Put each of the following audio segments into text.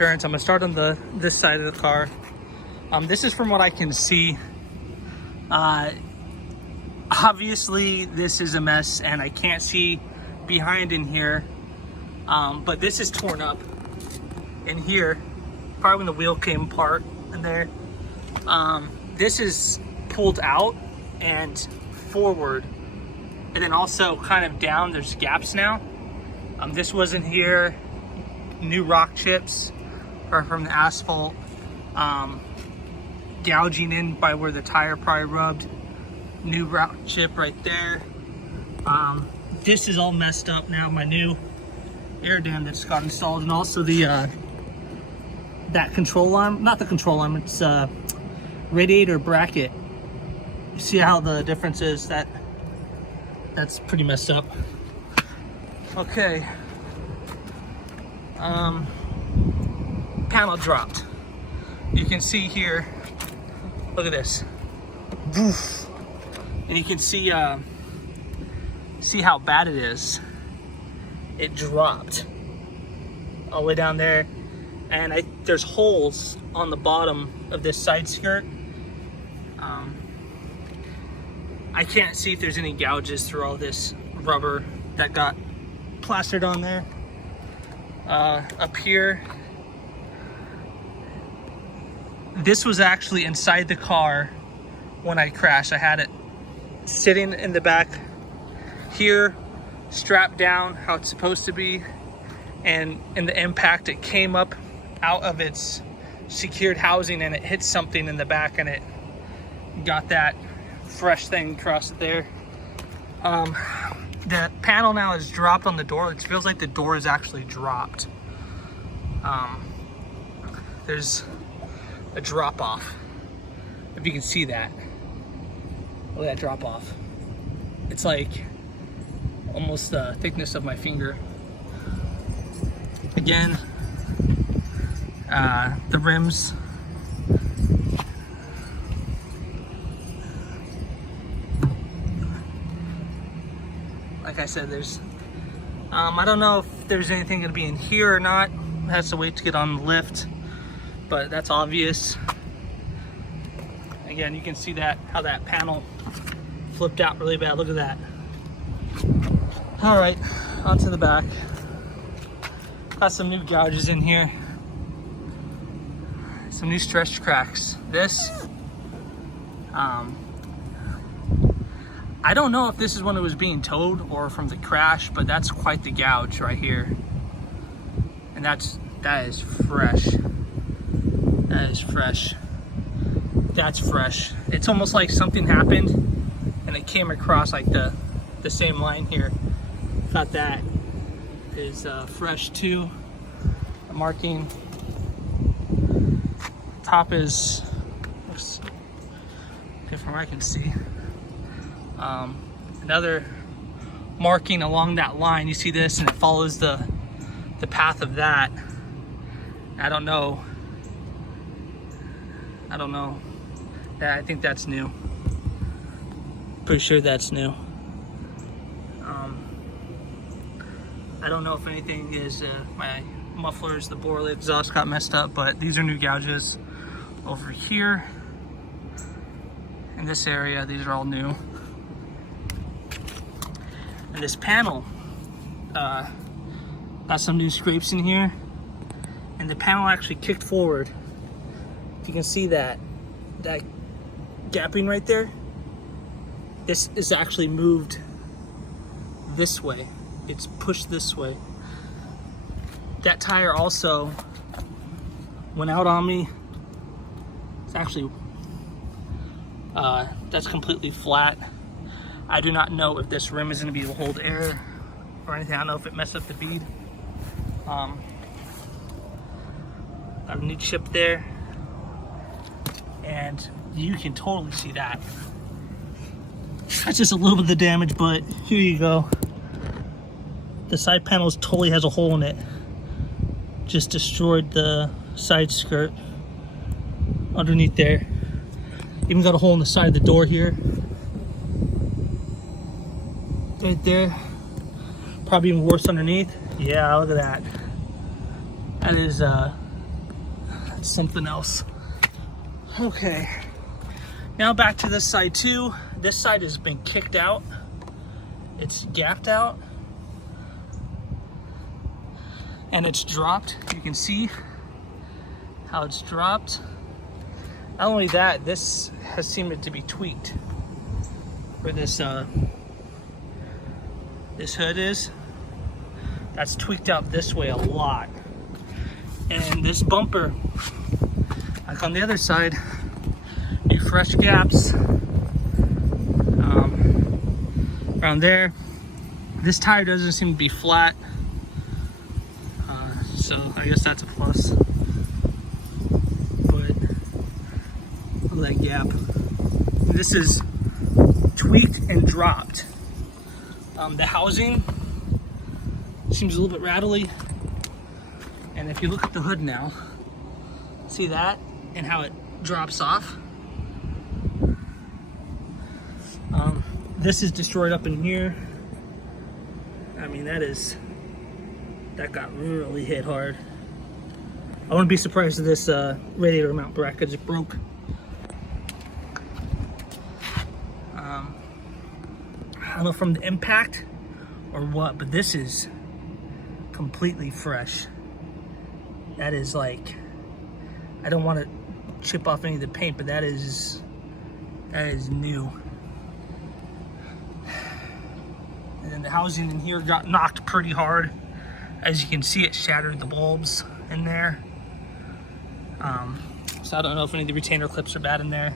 insurance. I'm gonna start on this side of the car. This is from what I can see. Obviously this is a mess and I can't see behind in here, but this is torn up in here, probably when the wheel came apart in there. This is pulled out and forward, and then also kind of down. There's gaps now. This wasn't here. New rock chips are from the asphalt, gouging in by where the tire probably rubbed. New rock chip right there. This is all messed up now. My new air dam that's got installed, and also the that control arm, not the control arm, it's radiator bracket. You see how the difference is? That's pretty messed up. Okay. Panel dropped. You can see here, look at this. Woof. And you can see how bad it is. It dropped all the way down there, and there's holes on the bottom of this side skirt. I can't see if there's any gouges through all this rubber that got plastered on there. Up here, this was actually inside the car when I crashed. I had it sitting in the back here, strapped down how it's supposed to be, and in the impact it came up out of its secured housing and it hit something in the back and it got that fresh thing across there. The panel now is dropped on the door. It feels like the door is actually dropped. There's a drop off, if you can see that. Look at that drop off. It's like almost the thickness of my finger. Again, the rims, like I said, there's I don't know if there's anything gonna be in here or not. It has to wait to get on the lift, but that's obvious. Again, you can see that how that panel flipped out really bad. Look at that. All right, onto the back. Got some new gouges in here. Some new stretched cracks. This, I don't know if this is when it was being towed or from the crash, but that's quite the gouge right here. And that is fresh. That is fresh. That's fresh. It's almost like something happened and it came across like the same line here. Thought that is fresh too. The marking. Top is, looks good from what I can see. Another marking along that line. You see this, and it follows the path of that. I don't know. Yeah, I think that's new. Pretty sure that's new. I don't know if anything is my mufflers, the bore lid exhaust got messed up, but these are new gouges over here. In this area, these are all new. And this panel, got some new scrapes in here, and the panel actually kicked forward. If you can see that gapping right there, this is actually moved this way. It's pushed this way. That tire also went out on me. It's actually, that's completely flat. I do not know if this rim is going to be able to hold air or anything. I don't know if it messed up the bead. Got a new chip there, and you can totally see that. That's just a little bit of the damage, but here you go. The side panel totally has a hole in it. Just destroyed the side skirt underneath there. Even got a hole in the side of the door here. Right there. Probably even worse underneath. Yeah, look at that. That is That's something else. Okay, now back to this side too. This side has been kicked out. It's gapped out. And it's dropped. You can see how it's dropped. Not only that, this has seemed to be tweaked. Where this hood is, that's tweaked out this way a lot. And this bumper, like on the other side, new fresh gaps around there. This tire doesn't seem to be flat, so I guess that's a plus. But look at that gap. This is tweaked and dropped. The housing seems a little bit rattly. And if you look at the hood now, see that and how it drops off? This is destroyed up in here. I mean, that got really hit hard. I wouldn't be surprised if this radiator mount bracket just broke. I don't know from the impact or what, but this is completely fresh. That is like, I don't want to chip off any of the paint, but that is new. And then the housing in here got knocked pretty hard. As you can see, it shattered the bulbs in there. So I don't know if any of the retainer clips are bad in there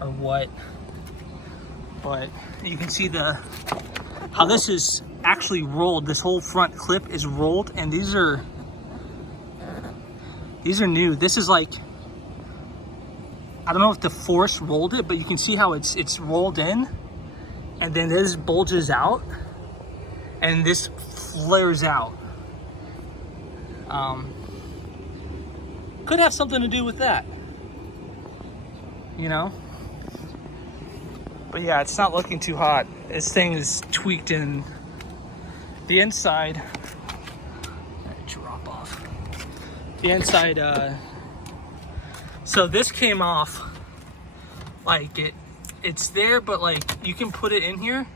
or what. But you can see how this is actually rolled. This whole front clip is rolled, and these are new. This is like, I don't know if the force rolled it, but you can see how it's rolled in, and then this bulges out, and this flares out. Could have something to do with that, you know? But yeah, it's not looking too hot. This thing is tweaked in the inside. Drop off. The inside, so this came off, like it's there, but like you can put it in here,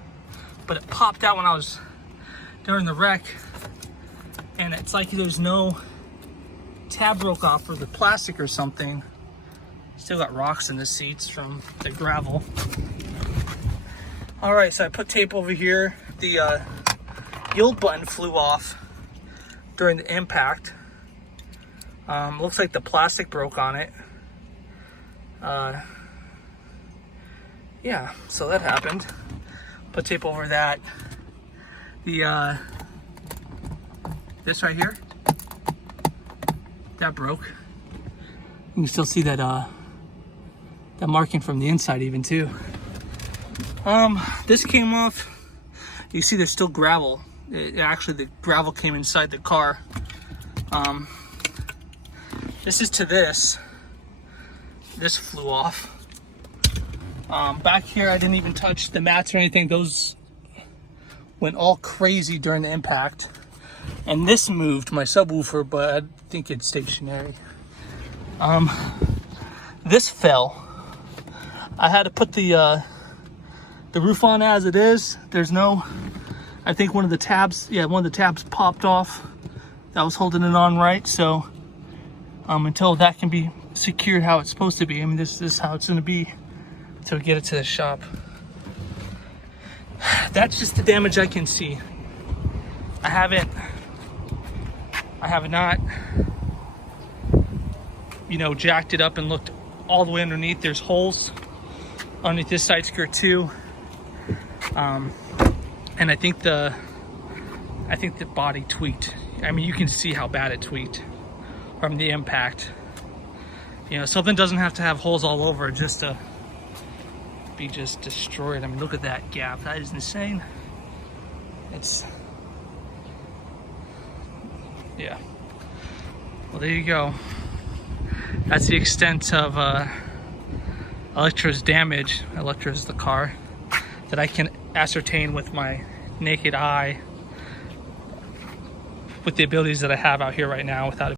but it popped out when I was during the wreck, and it's like there's no tab broke off or the plastic or something. Still got rocks in the seats from the gravel. All right, so I put tape over here. The yield button flew off during the impact. Looks like the plastic broke on it. Yeah, so that happened. Put tape over that. The this right here, that broke. You can still see that that marking from the inside even too. This came off. You see there's still gravel. Actually, the gravel came inside the car. This is to this. This flew off. Back here, I didn't even touch the mats or anything. Those went all crazy during the impact. And this moved, my subwoofer, but I think it's stationary. This fell. I had to put the roof on as it is. There's no, I think one of the tabs popped off. That was holding it on right. So until that can be secured how it's supposed to be, I mean, this is how it's going to be until we get it to the shop. That's just the damage I can see. I have not, you know, jacked it up and looked all the way underneath. There's holes underneath this side skirt too. And I think the body tweaked. I mean, you can see how bad it tweaked from the impact. You know, something doesn't have to have holes all over it just to be just destroyed. I mean, look at that gap. That is insane. Yeah. Well, there you go. That's the extent of Electra's damage. Electra is the car that I can ascertain with my naked eye, with the abilities that I have out here right now without